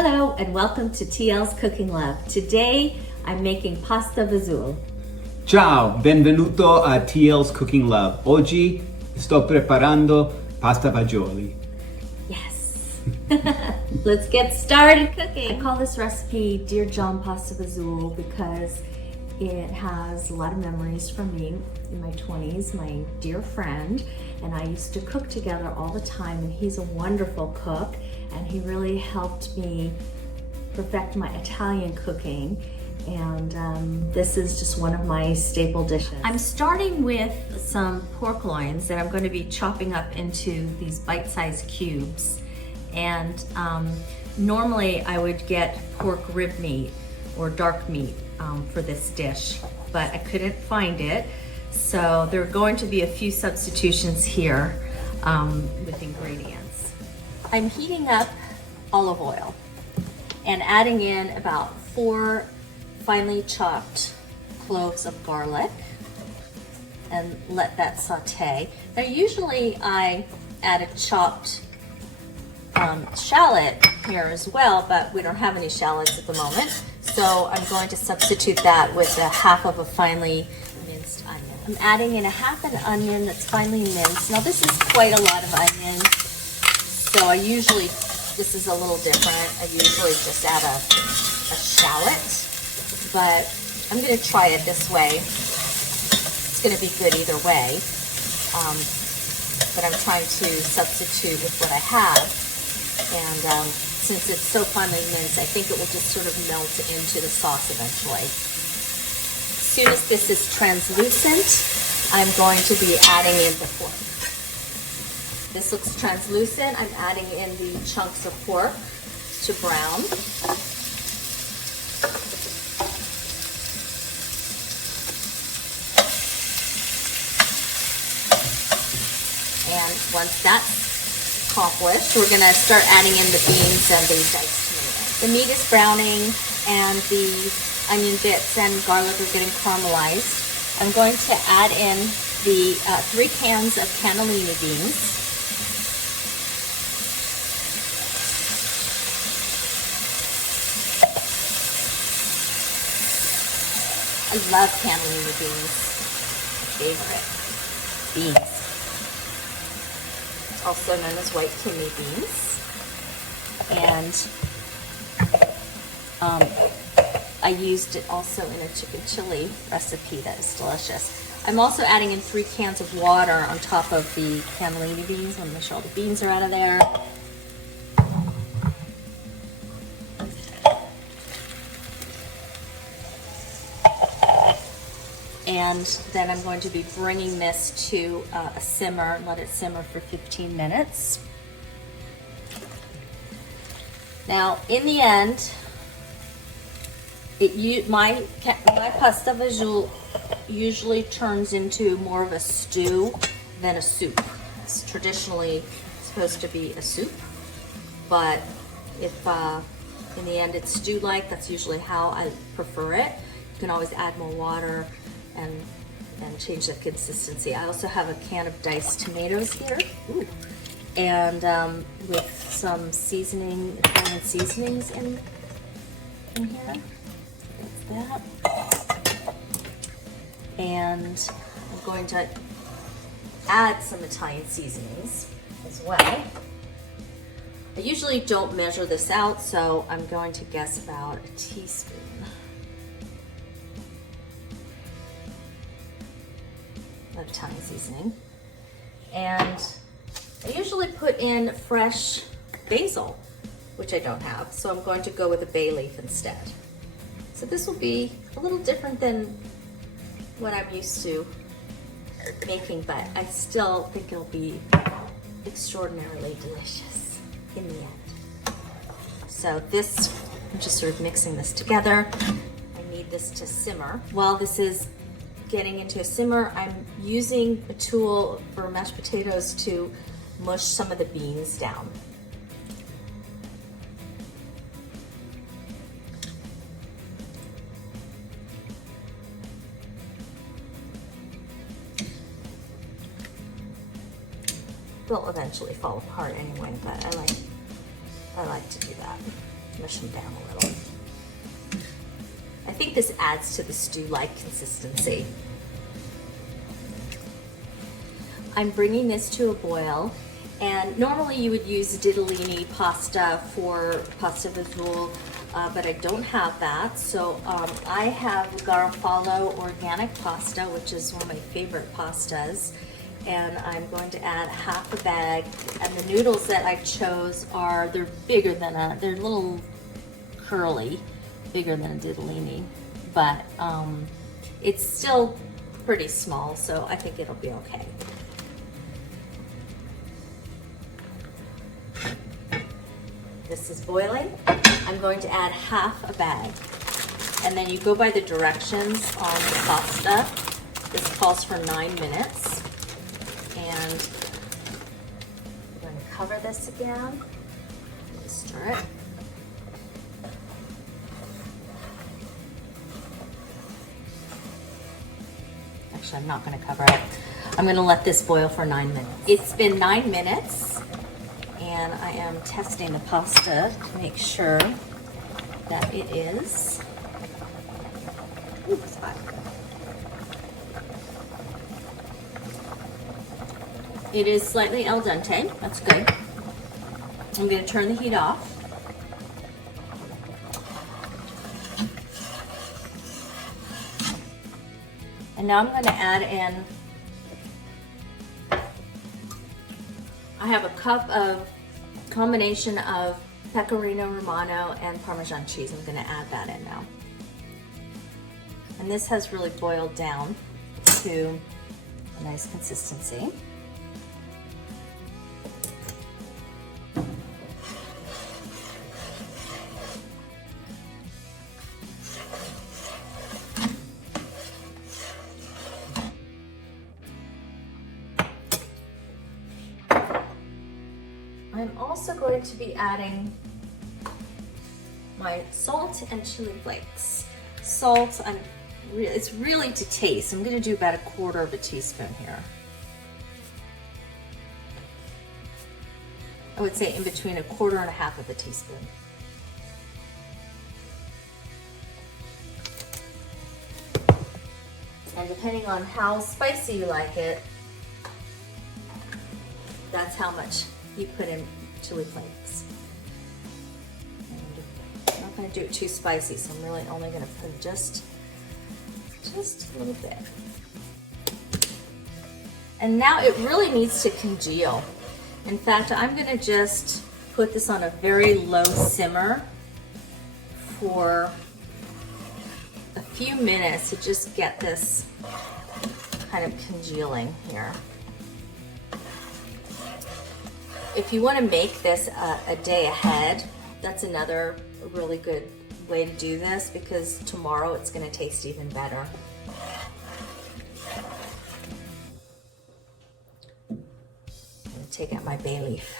Hello and welcome to TL's Cooking Lab. Today I'm making pasta fagioli. Ciao, benvenuto a TL's Cooking Lab. Oggi sto preparando pasta fagioli. Yes. Let's get started cooking. I call this recipe Dear John Pasta Fagioli because it has a lot of memories from me in my 20s, my dear friend, and I used to cook together all the time, and he's a wonderful cook, and he really helped me perfect my Italian cooking, and this is just one of my staple dishes. I'm starting with some pork loins that I'm going to be chopping up into these bite-sized cubes, and normally I would get pork rib meat or dark meat for this dish, but I couldn't find it. So there are going to be a few substitutions here with ingredients. I'm heating up olive oil and adding in about 4 finely chopped cloves of garlic and let that saute. Now usually I add a chopped shallot here as well, but we don't have any shallots at the moment. So I'm going to substitute that with a half of a finely minced onion. I'm adding in a half an onion that's finely minced. Now this is quite a lot of onion, so I usually, this is a little different. I usually just add a shallot, but I'm going to try it this way. It's going to be good either way, but I'm trying to substitute with what I have, and since it's so finely minced, I think it will just sort of melt into the sauce eventually. As soon as this is translucent, I'm going to be adding in the pork. This looks translucent. I'm adding in the chunks of pork to brown. And once that's accomplished, we're going to start adding in the beans and the diced tomato. The meat is browning and the onion bits and garlic are getting caramelized. I'm going to add in the 3 cans of cannellini beans. I love cannellini beans. My favorite beans. Also known as white kidney beans, and I used it also in a chicken chili recipe that is delicious. I'm also adding in 3 cans of water on top of the cannellini beans. I want to make sure all the beans are out of there. And then I'm going to be bringing this to a simmer and let it simmer for 15 minutes. Now, in the end, my pasta fagioli usually turns into more of a stew than a soup. It's traditionally supposed to be a soup, but if in the end it's stew-like, that's usually how I prefer it. You can always add more water and change the consistency. I also have a can of diced tomatoes here. Ooh. And with some seasoning, Italian seasonings in here. That's that. And I'm going to add some Italian seasonings as well. I usually don't measure this out, so I'm going to guess about a teaspoon. Of Italian seasoning, and I usually put in fresh basil, which I don't have, so I'm going to go with a bay leaf instead. So this will be a little different than what I'm used to making, but I still think it'll be extraordinarily delicious in the end. So this, I'm just sort of mixing this together. I need this to simmer. While this is getting into a simmer, I'm using a tool for mashed potatoes to mush some of the beans down. They'll eventually fall apart anyway, but I like to do that. mush them down a little. I think this adds to the stew-like consistency. I'm bringing this to a boil, and normally you would use ditalini pasta for pasta visual, but I don't have that. So I have Garofalo organic pasta, which is one of my favorite pastas, and I'm going to add half a bag. And the noodles that I chose they're bigger than they're a little curly, bigger than a ditalini, but it's still pretty small, so I think it'll be okay. This is boiling. I'm going to add half a bag. And then you go by the directions on the pasta. This calls for 9 minutes. And I'm going to cover this again. Stir it. Actually, I'm not going to cover it. I'm going to let this boil for 9 minutes. It's been 9 minutes. And I am testing the pasta to make sure that it is. Ooh, it's hot. It is slightly al dente. That's good. I'm going to turn the heat off. And now I'm going to add in, I have a cup of combination of pecorino romano and Parmesan cheese. I'm going to add that in now. And this has really boiled down to a nice consistency. I'm also going to be adding my salt and chili flakes. Salt, it's really to taste. I'm going to do about 1/4 teaspoon here. I would say in between 1/4 and 1/2 teaspoon. And depending on how spicy you like it, that's how much you put in chili flakes. And I'm not going to do it too spicy, so I'm really only going to put just a little bit. And now it really needs to congeal. In fact, I'm going to just put this on a very low simmer for a few minutes to just get this kind of congealing here. If you want to make this a day ahead, that's another really good way to do this, because tomorrow it's going to taste even better. I'm going to take out my bay leaf.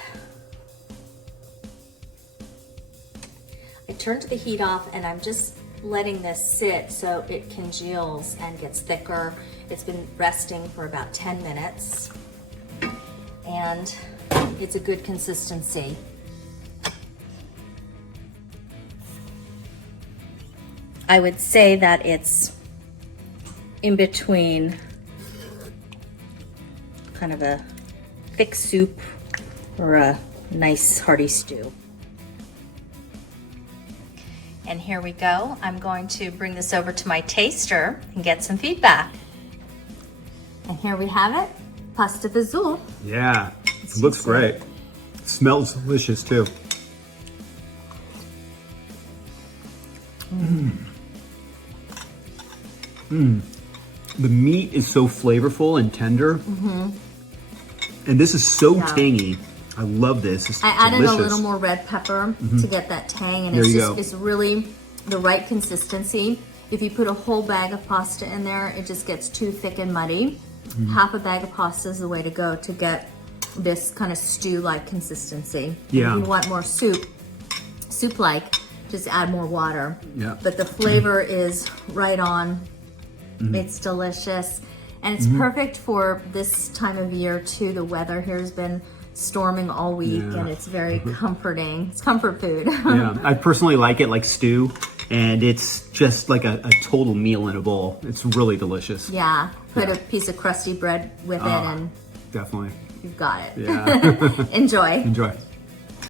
I turned the heat off and I'm just letting this sit so it congeals and gets thicker. It's been resting for about 10 minutes and it's a good consistency. I would say that it's in between kind of a thick soup or a nice hearty stew. And here we go. I'm going to bring this over to my taster and get some feedback. And here we have it, pasta vazul. Yeah, it looks great. It smells delicious too. The meat is so flavorful and tender. And this is so tangy. I love this. It's I added delicious. a little more red pepper to get that tang, and it's really the right consistency. If you put a whole bag of pasta in there, it just gets too thick and muddy. Half a bag of pasta is the way to go to get this kind of stew-like consistency. Yeah. If you want more soup-like, just add more water. Yeah. But the flavor is right on. It's delicious. And it's perfect for this time of year too. The weather here has been storming all week, Yeah. and it's very comforting. It's comfort food. Yeah, I personally like it like stew, and it's just like a total meal in a bowl. It's really delicious. Yeah, put a piece of crusty bread with it, and Definitely. you've got it. Yeah. Enjoy. Enjoy.